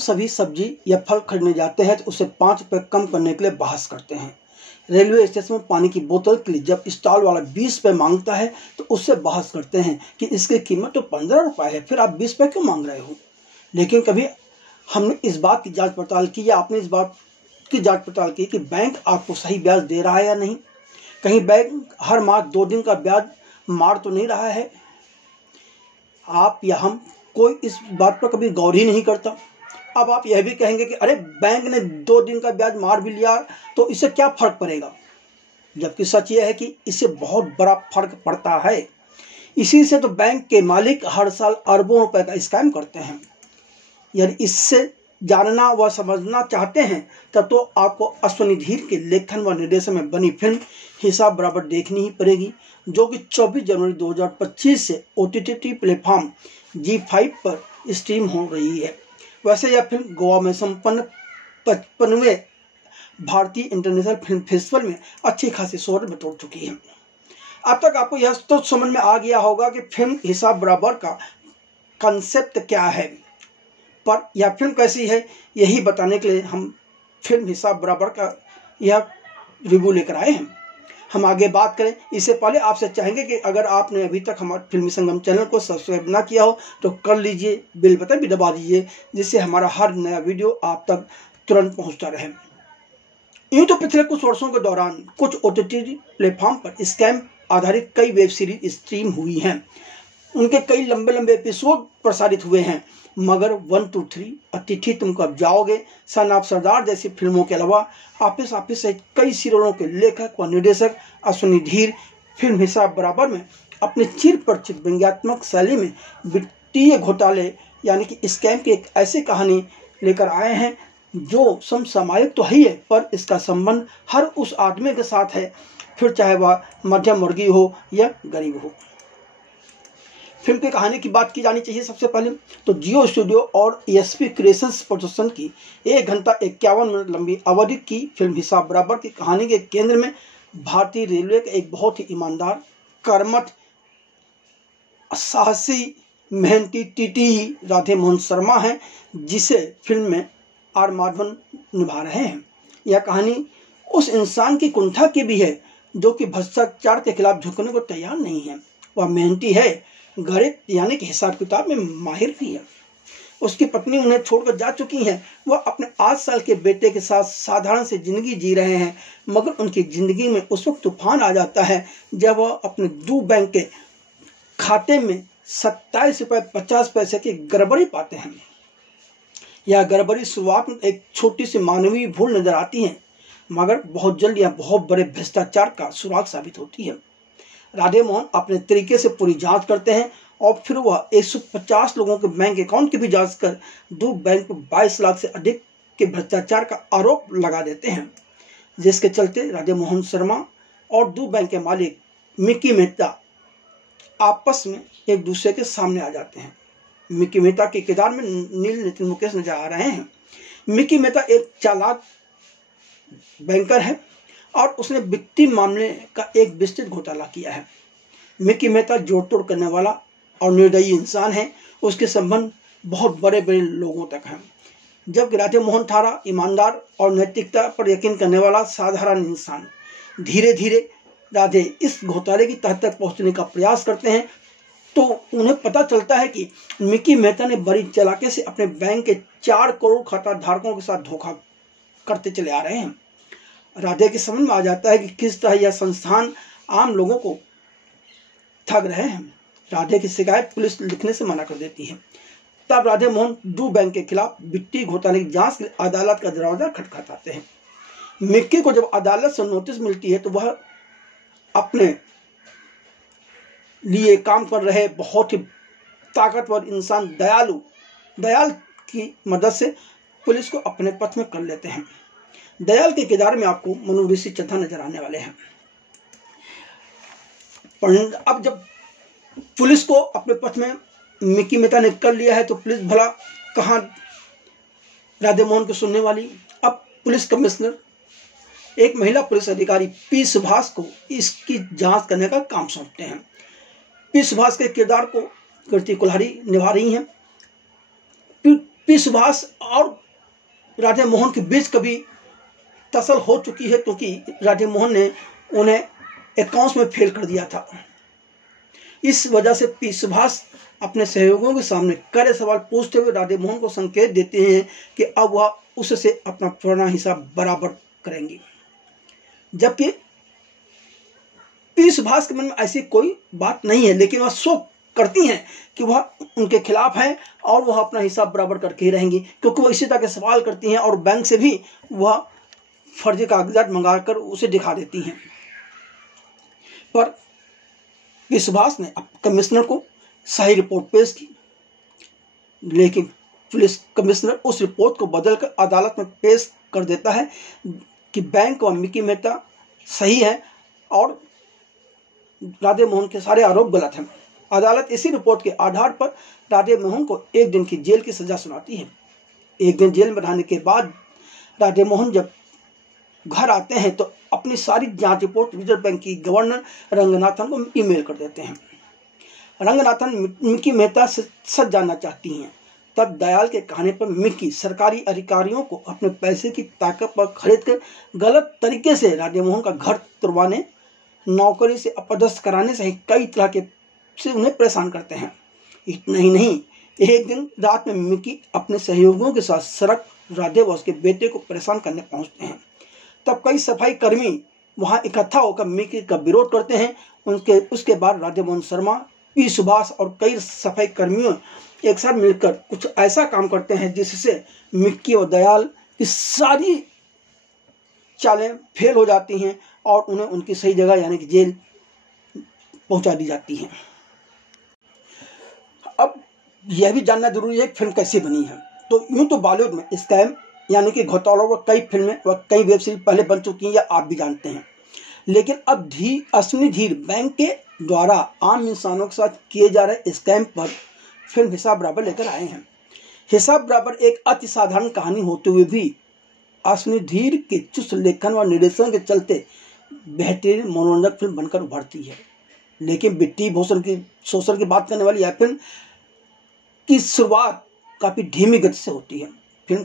सभी सब्जी या फल खरीदने जाते हैं तो उसे 5 रुपये कम करने के लिए बहस करते हैं। रेलवे स्टेशन में पानी की बोतल के लिए जब स्टॉल वाला 20 रुपये मांगता है तो उससे बहस करते हैं कि इसकी कीमत तो 15 रुपये है, फिर आप 20 रुपये क्यों मांग रहे हो। लेकिन कभी हमने इस बात की जांच पड़ताल की या आपने इस बात की जांच पड़ताल की कि बैंक आपको सही ब्याज दे रहा है या नहीं। कहीं बैंक हर माह 2 दिन का ब्याज मार तो नहीं रहा है। आप या हम कोई इस बात पर कभी गौर ही नहीं करता। अब आप यह भी कहेंगे कि अरे बैंक ने 2 दिन का ब्याज मार भी लिया तो इससे क्या फर्क पड़ेगा, जबकि सच यह है कि इससे बहुत बड़ा फर्क पड़ता है। इसी से तो बैंक के मालिक हर साल अरबों रुपए का स्कैम करते हैं। यदि इससे जानना व समझना चाहते हैं तब तो आपको अश्वनी धीर के लेखन व निर्देशन में बनी फिल्म हिसाब बराबर देखनी ही पड़ेगी, जो कि 24 जनवरी 2025 से OTT प्लेटफॉर्म G5 पर स्ट्रीम हो रही है। वैसे यह फिल्म गोवा में संपन्न 55वें भारतीय इंटरनेशनल फिल्म फेस्टिवल में अच्छी खासी शोहरत बटोर चुकी है। अब तक आपको यह तो समझ में आ गया होगा कि फिल्म हिसाब बराबर का कंसेप्ट क्या है, पर यह फिल्म कैसी है यही बताने के लिए हम फिल्म हिसाब बराबर का यह रिव्यू लेकर आए हैं। हम आगे बात करें इससे पहले आपसे चाहेंगे कि अगर आपने अभी तक हमारे फिल्मी संगम चैनल को सब्सक्राइब ना किया हो तो कर लीजिए, बेल बटन भी दबा दीजिए, जिससे हमारा हर नया वीडियो आप तक तुरंत पहुंचता रहे। यूँ तो पिछले कुछ वर्षों के दौरान कुछ OTT प्लेटफॉर्म पर स्कैम आधारित कई वेब सीरीज स्ट्रीम हुई हैं। उनके कई लंबे लंबे एपिसोड प्रसारित हुए हैं, मगर 1, 2, 3, अतिथि तुम कब जाओगे, सन ऑफ सरदार जैसी फिल्मों के अलावा ऑफिस सहित कई सीरियलों के लेखक व निर्देशक अश्वनी धीर फिल्म हिसाब बराबर में अपने चिर परिचित व्यंग्यात्मक शैली में वित्तीय घोटाले यानी कि स्कैम की एक ऐसी कहानी लेकर आए हैं जो समसामयिक तो है, पर इसका संबंध हर उस आदमी के साथ है, फिर चाहे वह मध्यम वर्गीय हो या गरीब हो। फिल्म की कहानी की बात की जानी चाहिए सबसे पहले तो जियो स्टूडियो और ESP क्रिएशंस प्रोडक्शन की 1 घंटा 51 मिनट लंबी अवधि की फिल्म हिसाब बराबर की कहानी के केंद्र में भारतीय रेलवे का एक बहुत ही ईमानदार, कर्मठ, साहसी, मेहनती टीटी राधे मोहन शर्मा है, जिसे फिल्म में R माधवन निभा रहे हैं। यह कहानी उस इंसान की कुंठा की भी है जो कि भ्रष्टाचार के खिलाफ झुकने को तैयार नहीं है। वह मेहनती है, गणित यानी कि हिसाब किताब में माहिर भी है। उसकी पत्नी उन्हें छोड़कर जा चुकी हैं। वह अपने 8 साल के बेटे के साथ साधारण से जिंदगी जी रहे हैं, मगर उनकी जिंदगी में उस वक्त तूफान आ जाता है जब वह अपने दो बैंक के खाते में 27 रुपये 50 पैसे की गड़बड़ी पाते हैं। यह गड़बड़ी शुरुआत में एक छोटी सी मानवीय भूल नजर आती है, मगर बहुत जल्द यह बहुत बड़े भ्रष्टाचार का सुराग साबित होती है। राधे मोहन अपने तरीके से पूरी जांच करते हैं और फिर वह 150 लोगों के बैंक अकाउंट की भी जांच कर दो बैंक पर 22 लाख से अधिक के भ्रष्टाचार का आरोप लगा देते हैं, जिसके चलते राधे मोहन शर्मा और दो बैंक के मालिक मिकी मेहता आपस में एक दूसरे के सामने आ जाते हैं। मिकी मेहता के किरदार में नील नितिन मुकेश नजर आ रहे हैं। मिकी मेहता एक चालाक बैंकर है और उसने वित्तीय मामले का एक विस्तृत घोटाला किया है। मिकी मेहता जोड़ तोड़ करने वाला और निर्दयी इंसान है। उसके संबंध बहुत बड़े बड़े लोगों तक हैं, जबकि राधे मोहन ठारा ईमानदार और नैतिकता पर यकीन करने वाला साधारण इंसान। धीरे धीरे राधे इस घोटाले की तह तक पहुंचने का प्रयास करते हैं तो उन्हें पता चलता है कि मिकी मेहता ने बड़ी चालाकी से अपने बैंक के 4 करोड़ खाता धारकों के साथ धोखा करते चले आ रहे हैं। राधे के समझ में आ जाता है कि किस तरह यह संस्थान आम लोगों को ठग रहे हैं। राधे की शिकायत पुलिस लिखने से मना कर देती है। तब राधे मोहन दो बैंक के खिलाफ वित्तीय घोटाले की जांच के लिए अदालत का दरवाजा खटखटाते हैं। मिक्की को जब अदालत से नोटिस मिलती है तो वह अपने लिए काम कर रहे बहुत ही ताकतवर इंसान दयाल की मदद से पुलिस को अपने पक्ष में कर लेते हैं। दयाल के किरदार में आपको मनोऋषि चड्ढा नजर आने वाले हैं। अब जब पुलिस को अपने पक्ष में मिकी मेहता ने कर लिया है तो पुलिस भला कहाँ राधे मोहन को सुनने वाली। अब पुलिस कमिश्नर एक महिला पुलिस अधिकारी पी सुभाष को इसकी जांच करने का काम सौंपते हैं। पी सुभाष के किरदार को कीर्ति कुल्हारी निभा रही हैं। पी पी सुभाष और राधे मोहन के बीच कभी तसल हो चुकी है, क्योंकि राधे मोहन ने उन्हें अकाउंट्स में फेल कर दिया था। इस वजह से पी सुभाष अपने सहयोगियों के सामने कड़े सवाल पूछते हुए राधे मोहन को संकेत देते हैं कि अब वह उससे अपना पुराना हिसाब बराबर करेंगे, जबकि पी सुभाष के मन में ऐसी कोई बात नहीं है, लेकिन वह शोक करती हैं कि वह उनके खिलाफ हैं और वह अपना हिसाब बराबर करके ही रहेंगी, क्योंकि वह इसी तरह के सवाल करती हैं और बैंक से भी वह फर्जी कागजात मंगाकर उसे दिखा देती हैं। पर पी सुभाष ने कमिश्नर को सही रिपोर्ट पेश की, लेकिन पुलिस कमिश्नर उस रिपोर्ट को बदलकर अदालत में पेश कर देता है कि बैंक व मिकी मेहता सही है और राधे मोहन के सारे आरोप गलत हैं। अदालत इसी रिपोर्ट के आधार पर राधे मोहन को 1 दिन की जेल की सजा सुनाती है। 1 दिन जेल में रहने के बाद राधे मोहन जब घर आते हैं तो अपनी सारी जांच रिपोर्ट रिजर्व बैंक की गवर्नर रंगनाथन को ईमेल कर देते हैं। रंगनाथन मिकी मेहता से सच जानना चाहती हैं। तब दयाल के कहने पर मिकी सरकारी अधिकारियों को अपने पैसे की ताकत पर खरीद कर गलत तरीके से राधे मोहन का घर तुड़वाने, नौकरी से अपदस्थ कराने से कई तरह के से उन्हें परेशान करते हैं। इतना ही नहीं, एक दिन रात में मिकी अपने सहयोगियों के साथ सड़क राधे व उसके बेटे को परेशान करने पहुंचते हैं। तब कई सफाई कर्मी वहां इकट्ठा होकर मिकी का विरोध करते हैं। उसके बाद राधे मोहन शर्मा, पी सुभाष और कई सफाई कर्मियों एक साथ मिलकर कुछ ऐसा काम करते हैं जिससे मिक्की और दयाल की सारी चालें फेल हो जाती हैं और उन्हें उनकी सही जगह यानी कि जेल पहुंचा दी जाती हैं। अब यह भी जानना जरूरी है कि फिल्म कैसे बनी है। तो यूं तो बॉलीवुड में स्कैम यानी कि घोटालों पर कई फिल्में व कई वेब सीरीज पहले बन चुकी हैं, या आप भी जानते हैं। लेकिन अब अश्विनी धीर बैंक के द्वारा आम इंसानों के साथ किए जा रहे स्कैम पर फिल्म हिसाब बराबर लेकर आए हैं। हिसाब बराबर एक अति साधारण कहानी होते हुए भी अश्विनी धीर के चुस्त लेखन व निर्देशन के चलते बेहतरीन मनोरंजक फिल्म बनकर उभरती है। लेकिन वित्तीय शोषण की बात करने वाली यह फिल्म की शुरुआत काफ़ी धीमी गति से होती है। फिल्म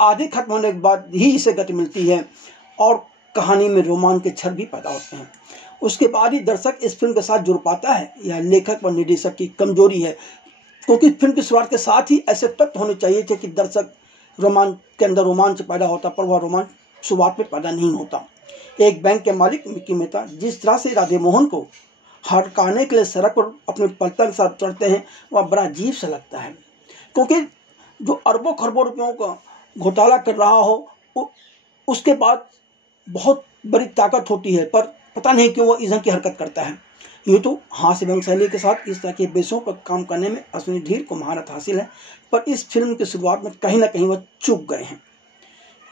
आधे खत्म होने के बाद ही इसे गति मिलती है और कहानी में रोमांच के क्षण भी पैदा होते हैं। उसके बाद ही दर्शक इस फिल्म के साथ जुड़ पाता है। यह लेखक व निर्देशक की कमजोरी है, क्योंकि फिल्म की शुरुआत के साथ ही ऐसे तत्व होने चाहिए थे कि दर्शक रोमांच के अंदर रोमांच पैदा होता, पर वह रोमांच शुरुआत में पैदा नहीं होता। एक बैंक के मालिक मिकी मेहता जिस तरह से राधे मोहन को हड़काने के लिए सड़क पर अपने पलटन के साथ चढ़ते हैं, वह बड़ा अजीब सा लगता है, क्योंकि जो अरबों खरबों रुपयों का घोटाला कर रहा हो उसके बाद बहुत बड़ी ताकत होती है, पर पता नहीं क्यों वह ईंधन की हरकत करता है। ये तो हास्य व्यंग शैली के साथ इस तरह के विषयों पर काम करने में अश्विनी धीर को महारत हासिल है, पर इस फिल्म की शुरुआत में कहीं ना कहीं वह चूक गए हैं।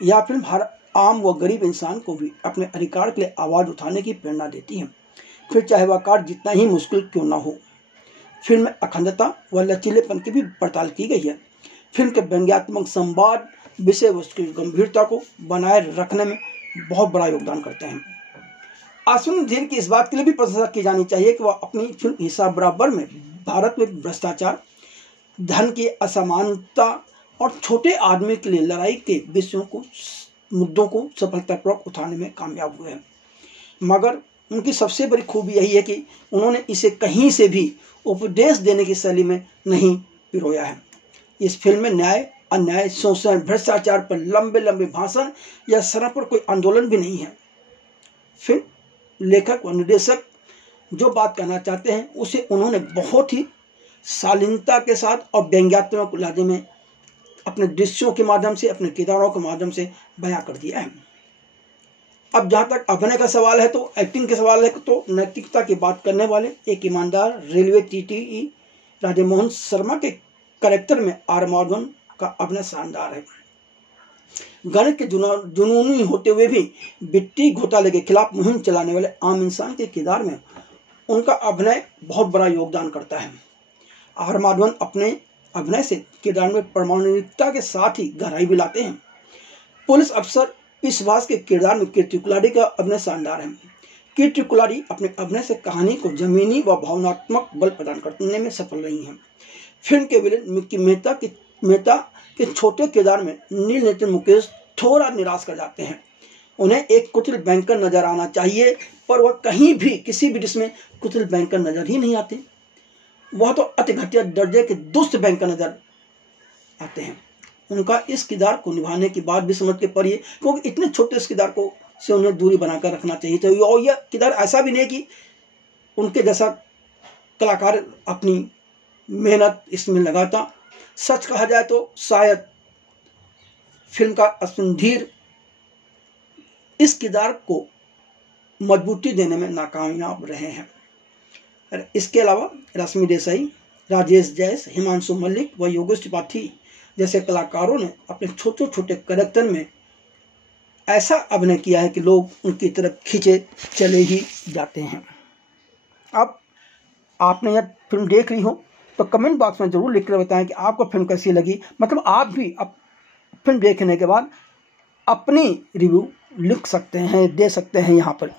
यह फिल्म हर आम व गरीब इंसान को भी अपने अधिकार के लिए आवाज़ उठाने की प्रेरणा देती है, फिर चाहे वह कार्य जितना ही मुश्किल क्यों ना हो। फिल्म में अखंडता व लचीलेपन की भी पड़ताल की गई है। फिल्म के व्यंग्यात्मक संवाद विषय वस्तु की गंभीरता को बनाए रखने में बहुत बड़ा योगदान करते हैं। अश्विनी धीर की इस बात के लिए भी प्रशंसा की जानी चाहिए कि वह अपनी फिल्म हिसाब बराबर में भारत में भ्रष्टाचार, धन की असमानता और छोटे आदमी के लिए लड़ाई के मुद्दों को सफलतापूर्वक उठाने में कामयाब हुए हैं। मगर उनकी सबसे बड़ी खूबी यही है कि उन्होंने इसे कहीं से भी उपदेश देने की शैली में नहीं पिरोया है। इस फिल्म में न्याय, अन्याय, शोषण, भ्रष्टाचार पर लंबे लंबे भाषण या सड़क पर कोई आंदोलन भी नहीं है। फिल्म लेखक व निर्देशक जो बात कहना चाहते हैं उसे उन्होंने बहुत ही शालीनता के साथ और व्यंग्यात्मक लहजे में अपने दृश्यों के माध्यम से, अपने किरदारों के माध्यम से बयां कर दिया है। अब जहाँ तक अभिनय का सवाल है, तो एक्टिंग का सवाल है, तो नैतिकता की बात करने वाले एक ईमानदार रेलवे टीटीई राधे मोहन शर्मा के कैरेक्टर में आर माधवन का अभिनय शानदार है। गणित के जुनूनी होते हुए भी वित्तीय घोटाले के खिलाफ मुहिम चलाने वाले आम इंसान के किरदार में उनका अभिनय बहुत बड़ा योगदान करता है। आर माधवन अपने अभिनय से किरदार में प्रामाणिकता के साथ ही गहराई भी लाते हैं। पुलिस अफसर पी सुभाष के किरदार में कीर्ति कुलाड़ी का अभिनय शानदार है। कीर्ति कुलाड़ी अपने अभिनय से कहानी को जमीनी व भावनात्मक बल प्रदान करने में सफल रही हैं। फिल्म के विलेन मिक्की मेहता के छोटे किरदार में नील नितिन मुकेश थोड़ा निराश कर जाते हैं। उन्हें एक कुटिल बैंकर नजर आना चाहिए, पर वह कहीं भी किसी भी डिश में कुटिल बैंकर नजर ही नहीं आते। वह तो अति घटिया दर्जे के दुष्ट बैंकर नजर आते हैं। उनका इस किरदार को निभाने की बात भी समझ के पड़िए, क्योंकि इतने छोटे इस किरदार को से उन्हें दूरी बनाकर रखना चाहिए। और यह किरदार ऐसा भी नहीं कि उनके जैसा कलाकार अपनी मेहनत इसमें लगाता। सच कहा जाए तो शायद फिल्म का असंधीर इस किरदार को मजबूती देने में नाकामयाब रहे हैं। इसके अलावा रश्मि देसाई, राजेश जैस, हिमांशु मलिक व योगेश त्रिपाठी जैसे कलाकारों ने अपने छोटे छोटे कैरेक्टर में ऐसा अभिनय किया है कि लोग उनकी तरफ खींचे चले ही जाते हैं। अब आपने यह फिल्म देख ली हो तो कमेंट बॉक्स में ज़रूर लिख कर बताएं कि आपको फिल्म कैसी लगी। मतलब आप भी अब फिल्म देखने के बाद अपनी रिव्यू लिख सकते हैं, दे सकते हैं यहाँ पर।